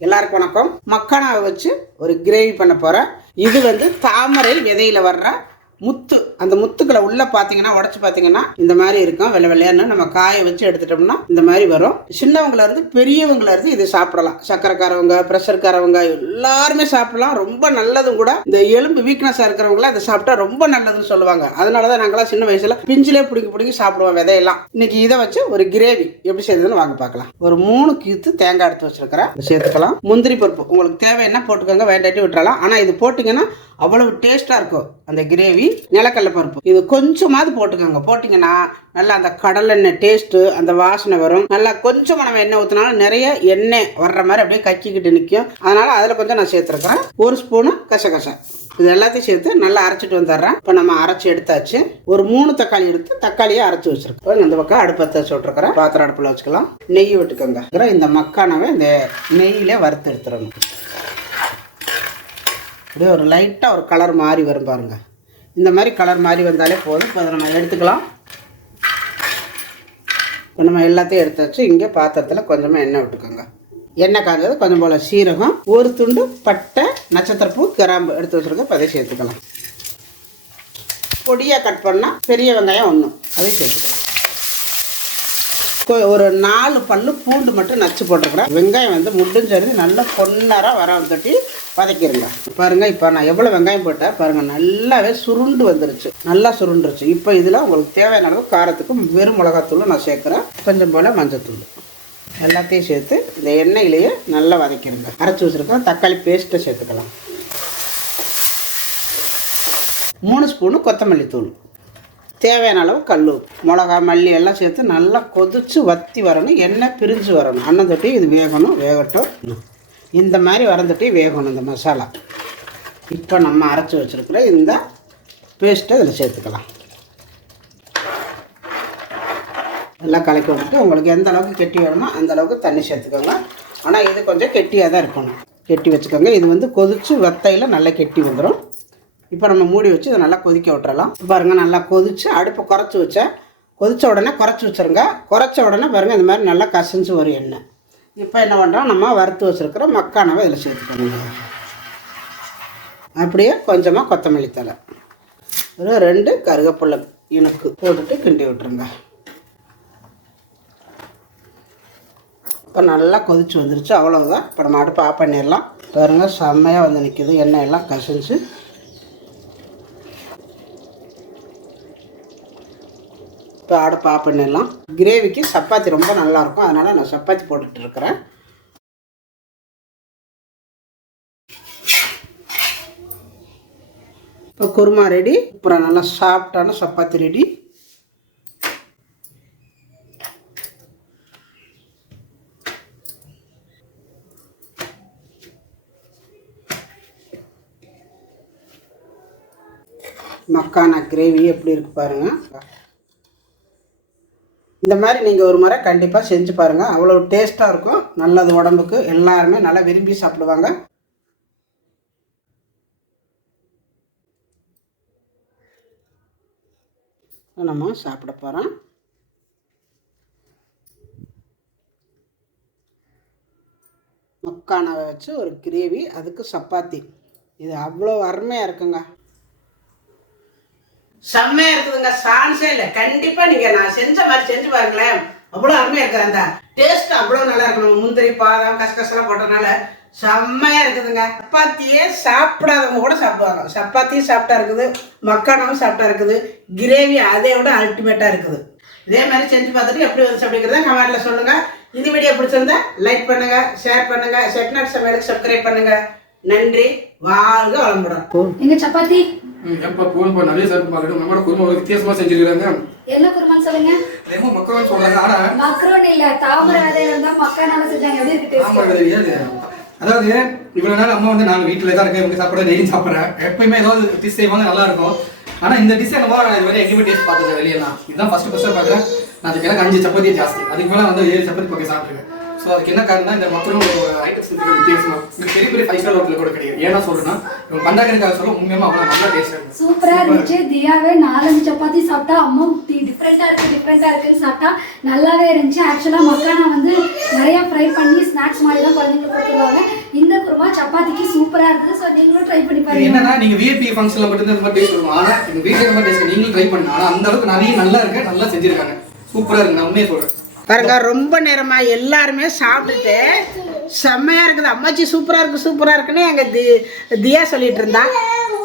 எல்லாருக்கும் வணக்கம். மக்கானாவை வச்சு ஒரு கிரேவி பண்ண போகிறேன் இது வந்து தாமரை விதையில் வர்ற முத்து அந்த முத்துக்களை உள்ள பார்த்தீங்கன்னா உடச்சி பார்த்தீங்கன்னா இந்த மாதிரி இருக்கும். வெள்ளை வெள்ளையான்னு நம்ம காய வச்சு எடுத்துட்டோம்னா இந்த மாதிரி வரும். சின்னவங்கள இருந்து பெரியவங்கள இருந்து இது சாப்பிடலாம். சக்கரைக்காரவங்க ப்ரெஷர்காரவங்க எல்லாருமே சாப்பிடலாம். ரொம்ப நல்லதும் கூட இந்த எலும்பு வீக்னஸாக இருக்கிறவங்களாம் அதை சாப்பிட்டா ரொம்ப நல்லதுன்னு சொல்லுவாங்க. அதனால தான் நாங்களாம் சின்ன வயசுல பிஞ்சிலே பிடிங்கி பிடிங்கி சாப்பிடுவோம் விதையெல்லாம். இன்னைக்கு இதை வச்சு ஒரு கிரேவி எப்படி செய்யுதுன்னு வாங்க பார்க்கலாம். ஒரு மூணு கீத்து தேங்காய் எடுத்து வச்சிருக்கிறேன். சேர்த்துக்கலாம். முந்திரி பருப்பு உங்களுக்கு தேவைன்னா போட்டுக்கோங்க வேண்டாட்டி விட்டுறலாம். ஆனால் இது போட்டிங்கன்னா அவ்வளவு டேஸ்ட்டாக இருக்கும் அந்த கிரேவி நிலக்கடலை பருப்பு. இது கொஞ்சமாவது போட்டுக்கோங்க. போட்டிங்கன்னா நல்லா அந்த கடலெண்ணெய் டேஸ்ட்டு அந்த வாசனை வரும். நல்லா கொஞ்சமாக நம்ம எண்ணெய் ஊற்றினாலும் நிறைய எண்ணெய் வர்ற மாதிரி அப்படியே கச்சிக்கிட்டு நிற்கும் அதனால் அதில் கொஞ்சம் நான் சேர்த்துருக்குறேன். ஒரு ஸ்பூனு கசகசா. இது எல்லாத்தையும் சேர்த்து நல்லா அரைச்சிட்டு வந்துடுறேன். இப்போ நம்ம அரைச்சி எடுத்தாச்சு. ஒரு மூணு தக்காளி எடுத்து தக்காளியை அரைச்சி வச்சிருக்கோம். இந்த பக்கம் அடுப்பத்தை வச்சு பாத்திரம் அடுப்பில் வச்சுக்கலாம். நெய் விட்டுக்கோங்க. அப்புறம் இந்த மக்கானவை இந்த நெய்யிலே வறுத்து எடுத்துடணும். அப்படியே ஒரு லைட்டாக ஒரு கலர் மாறி வரும் பாருங்க. இந்த மாதிரி கலர் மாறி வந்தாலே போதும். இப்போ அதை நம்ம எடுத்துக்கலாம். இப்போ நம்ம எல்லாத்தையும் எடுத்தாச்சு இங்கே பாத்திரத்தில் கொஞ்சமாக எண்ணெய் விட்டுக்கோங்க. எண்ணெய் காஞ்சது கொஞ்சம் போல் சீரகம் ஒரு துண்டு பட்டை நட்சத்திரப்பூ கிராம்பு எடுத்து வச்சுருங்க. இப்போ அதை சேர்த்துக்கலாம். பொடியாக கட் பண்ணால் பெரிய வெங்காயம் ஒன்றும் அதையும் சேர்த்துக்கலாம். ஒரு நாலு பல்லு பூண்டு மட்டும் நச்சு போட்டுருக்குறேன். வெங்காயம் வந்து முடிஞ்சது நல்லா பொன்னராக வர தொட்டி வதக்கிடுங்க பாருங்கள் இப்போ நான் எவ்வளோ வெங்காயம் போட்டேன் பாருங்கள் நல்லாவே சுருண்டு வந்துருச்சு. நல்லா சுருண்டுருச்சு. இப்போ இதில் உங்களுக்கு தேவையான அளவு காரத்துக்கும் வெறும் மிளகாத்தூளும் நான் சேர்க்குறேன். கொஞ்சம் போல் மஞ்சத்தூள். எல்லாத்தையும் சேர்த்து இந்த எண்ணெயிலேயே நல்லா வதக்கிடுங்க அரைச்சி வச்சுருக்கோம் தக்காளி பேஸ்ட்டை சேர்த்துக்கலாம். மூணு ஸ்பூனு கொத்தமல்லி தூள். தேவையான அளவு கல் உப்பு மிளகா மல்லி எல்லாம் சேர்த்து நல்லா கொதித்து வத்தி வரணும் எண்ணெய் பிரிஞ்சு வரணும். அண்ணன் தொட்டி இது வேகணும் வேகட்டும். இந்த மாதிரி வரந்துட்டி வேகணும் இந்த மசாலா. இப்போ நம்ம அரைச்சி வச்சுருக்கிற இந்த பேஸ்ட்டை இதில் சேர்த்துக்கலாம். எல்லாம் கலக்கி விட்டுட்டு உங்களுக்கு எந்த அளவுக்கு கெட்டி வேணுமோ அந்த அளவுக்கு தண்ணி சேர்த்துக்கோங்க. ஆனால் இது கொஞ்சம் கெட்டியாக தான் இருக்கணும். கெட்டி வச்சுக்கோங்க. இது வந்து கொதித்து வத்தையில் நல்லா கெட்டி வந்துடும் இப்போ நம்ம மூடி வச்சு இதை நல்லா கொதிக்க விட்டுறலாம். பாருங்க நல்லா கொதிச்சு அடுப்பை குறைச்சி வச்சேன் கொதித்த உடனே குறைச்சி வச்சுருங்க. குறைச்ச உடனே பாருங்கள் இந்த மாதிரி நல்லா கசிஞ்சு வரும் எண்ணெய். இப்போ என்ன பண்ணுறோம் நம்ம வறுத்து வச்சுருக்கிற மக்கானவை இதில் சேர்த்துக்கணுங்க அப்படியே கொஞ்சமாக கொத்தமல்லி தழை. ஒரு ரெண்டு கருகப்புள்ள இனுக்கு போட்டுட்டு கிண்டி விட்டுருங்க. இப்போ நல்லா கொதிச்சு வந்துருச்சு அவ்வளோதான் இப்போ நம்ம அடுப்பு ஆஃப் பண்ணிடலாம். பாருங்கள் செம்மையாக வந்து நிற்கிது எண்ணெய் எல்லாம் கசிஞ்சு இப்போ அடுப்பு ஆஃப் பண்ணிடலாம் கிரேவிக்கு சப்பாத்தி ரொம்ப நல்லாயிருக்கும் அதனால் நான் சப்பாத்தி போட்டுட்டு இருக்கிறேன். இப்போ குருமா ரெடி அப்புறம் நல்லா சாஃப்டான சப்பாத்தி ரெடி மக்கான கிரேவி எப்படி இருக்கு பாருங்க. இந்த மாதிரி நீங்கள் ஒரு முறை கண்டிப்பாக செஞ்சு பாருங்கள் அவ்வளோ டேஸ்ட்டாக இருக்கும். நல்லது உடம்புக்கு. எல்லாருமே நல்லா விரும்பி சாப்பிடுவாங்க. நம்ம சாப்பிட போகிறோம் மக்கானாவை வச்சு ஒரு கிரேவி அதுக்கு சப்பாத்தி. இது அவ்வளோ அருமையாக இருக்குங்க. செம்மையா இருக்குதுங்க. சான்ஸே இல்லை. கண்டிப்பா நீங்க நான் செஞ்ச மாதிரி செஞ்சு பாருங்களேன். அவ்வளோ அருமையா இருக்குது அந்த டேஸ்ட் அவ்வளோ நல்லா இருக்கு. நம்ம முந்திரி பாதம் கசகசெல்லாம் போட்டதுனால செம்மையா இருக்குதுங்க. சப்பாத்தியே சாப்பிடாதவங்க கூட சாப்பிடுவாங்க. சப்பாத்தியும் சாப்பிட்டா இருக்குது மக்கானமும் சாப்பிட்டா இருக்குது கிரேவி அதை விட அல்டிமேட்டா இருக்குது. இதே மாதிரி செஞ்சு பார்த்துட்டு எப்படி வந்து அப்படிங்கிறத கமெண்ட்ல சொல்லுங்க. இந்த வீடியோ பிடிச்சிருந்தா லைக் பண்ணுங்க ஷேர் பண்ணுங்க செட்நாட் சமையலுக்கு சப்ஸ்கிரைப் பண்ணுங்க. நன்றி. வாழ்க வளமுடன். எங்க சப்பாத்தி? ம், எப்ப போன் போ நிறைய சாப்பிட்டு பார்க்கணும் நம்மளோட குருமா ஒரு வித்தியாசமா செஞ்சிருக்காங்க என்ன குருமான்னு சொல்லுங்க? ரொம்ப மக்கள் சொல்றாங்க ஆனா இல்ல தாமரை விதையில தான் மக்கானால செஞ்சாங்க. எப்படி இருக்கு அதாவது இவ்வளவு நாள் அம்மா வந்து நாங்க வீட்டுல தான் இருக்கேன் இவங்க சாப்பிட டெய்லி சாப்பிடுறேன் எப்பயுமே ஏதாவது டிஷ் செய்வாங்க நல்லா இருக்கும். ஆனா இந்த டிஷ் என்னமோ நான் இது வரை எங்கேயுமே டேஸ்ட் பார்த்தது வெளியெல்லாம். இதுதான் ஃபர்ஸ்ட் ஃபர்ஸ்ட் பாக்குறேன் நான் அதுக்கு எனக்கு அஞ்சு சப்பாத்தி ஜாஸ்தி. அதுக்கு மேல வந்து ஏழு சப்பாத்தி பக்கம் சாப்பிட்டுருக்கேன். ஸோ அதுக்கு என்ன காரணம் இந்த மக்களும் ஐட்டம்ஸ் வித்தியாசமா தெரியுமா இது பெரிய பெரிய ஃபைவ் ஸ்டார் ஹோட்டல் கூட கிடையாது. ஏன்னா சொல்றேன்னா இவங்க பண்டாக்கறிக்காக சொல்ல உண்மையுமா அவ்வளோ நல்லா டேஸ்ட் இருக்கு சூப்பரா இருந்துச்சு. தியாவே நாலஞ்சு சப்பாத்தி சாப்பிட்டா அம்மா டிஃப்ரெண்டா இருக்கு டிஃப்ரெண்டா இருக்குன்னு சாப்பிட்டா நல்லாவே இருந்துச்சு. ஆக்சுவலா மக்கானா வந்து நிறைய ஃப்ரை பண்ணி ஸ்நாக்ஸ் மாதிரி தான் குழந்தைங்களுக்கு கொடுத்துருவாங்க இந்த குருமா சப்பாத்திக்கு சூப்பரா இருக்குது ஸோ நீங்களும் ட்ரை பண்ணி பாருங்க. என்னன்னா நீங்க விஐபி ஃபங்க்ஷன்ல மட்டும் இந்த மாதிரி டேஸ்ட் வரும். ஆனா எங்க வீட்டுல மாதிரி டேஸ்ட் நீங்களும் ட்ரை பண்ணுங்க. ஆனா அந்த அளவுக்கு நிறைய நல்லா இருக்கு நல்லா செஞ்சிருக்காங்க. சூப்பரா இருக்கு நான் உண்மையை சொல்றேன். பாருங்க ரொம்ப நேரமா எல்லாருமே சாப்பிட்டுட்டு செம்மையா இருக்குது. அம்மாச்சி சூப்பரா இருக்கு சூப்பரா இருக்குன்னு எங்க தி தியா சொல்லிட்டு இருந்தா.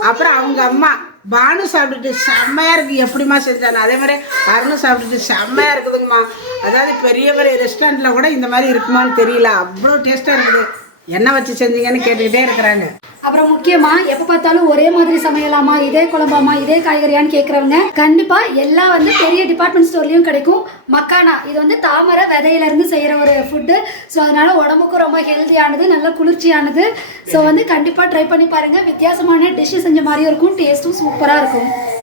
அப்புறம் அவங்க அம்மா பானு சாப்பிட்டுட்டு செம்மையா இருக்கு. எப்படிம்மா செஞ்சானு? அதே மாதிரி அருணும் சாப்பிட்டுட்டு செம்மையா இருக்குதுங்கம்மா. அதாவது பெரிய பெரிய ரெஸ்டாரண்ட்ல கூட இந்த மாதிரி இருக்குமான்னு தெரியல. அவ்வளோ டேஸ்டா இருக்குது. என்ன வச்சு செஞ்சீங்கன்னு கேட்டுக்கிட்டே இருக்கிறாங்க. அப்புறம் முக்கியமா எப்ப பார்த்தாலும் ஒரே மாதிரி சமையலாமா இதே குழம்பாமா இதே காய்கறியான்னு கேட்கறவங்க கண்டிப்பா எல்லாம் வந்து பெரிய டிபார்ட்மெண்ட் ஸ்டோர்லயும் கிடைக்கும். மக்கானா இது வந்து தாமரை விதையில இருந்து செய்யற ஒரு ஃபுட்டு ஸோ அதனால உடம்புக்கும் ரொம்ப ஹெல்த்தியானது நல்ல குளிர்ச்சியானது. ஸோ வந்து கண்டிப்பா ட்ரை பண்ணி பாருங்க. வித்தியாசமான டிஷ் செஞ்ச மாதிரியும் இருக்கும் டேஸ்ட்டும் சூப்பரா இருக்கும்.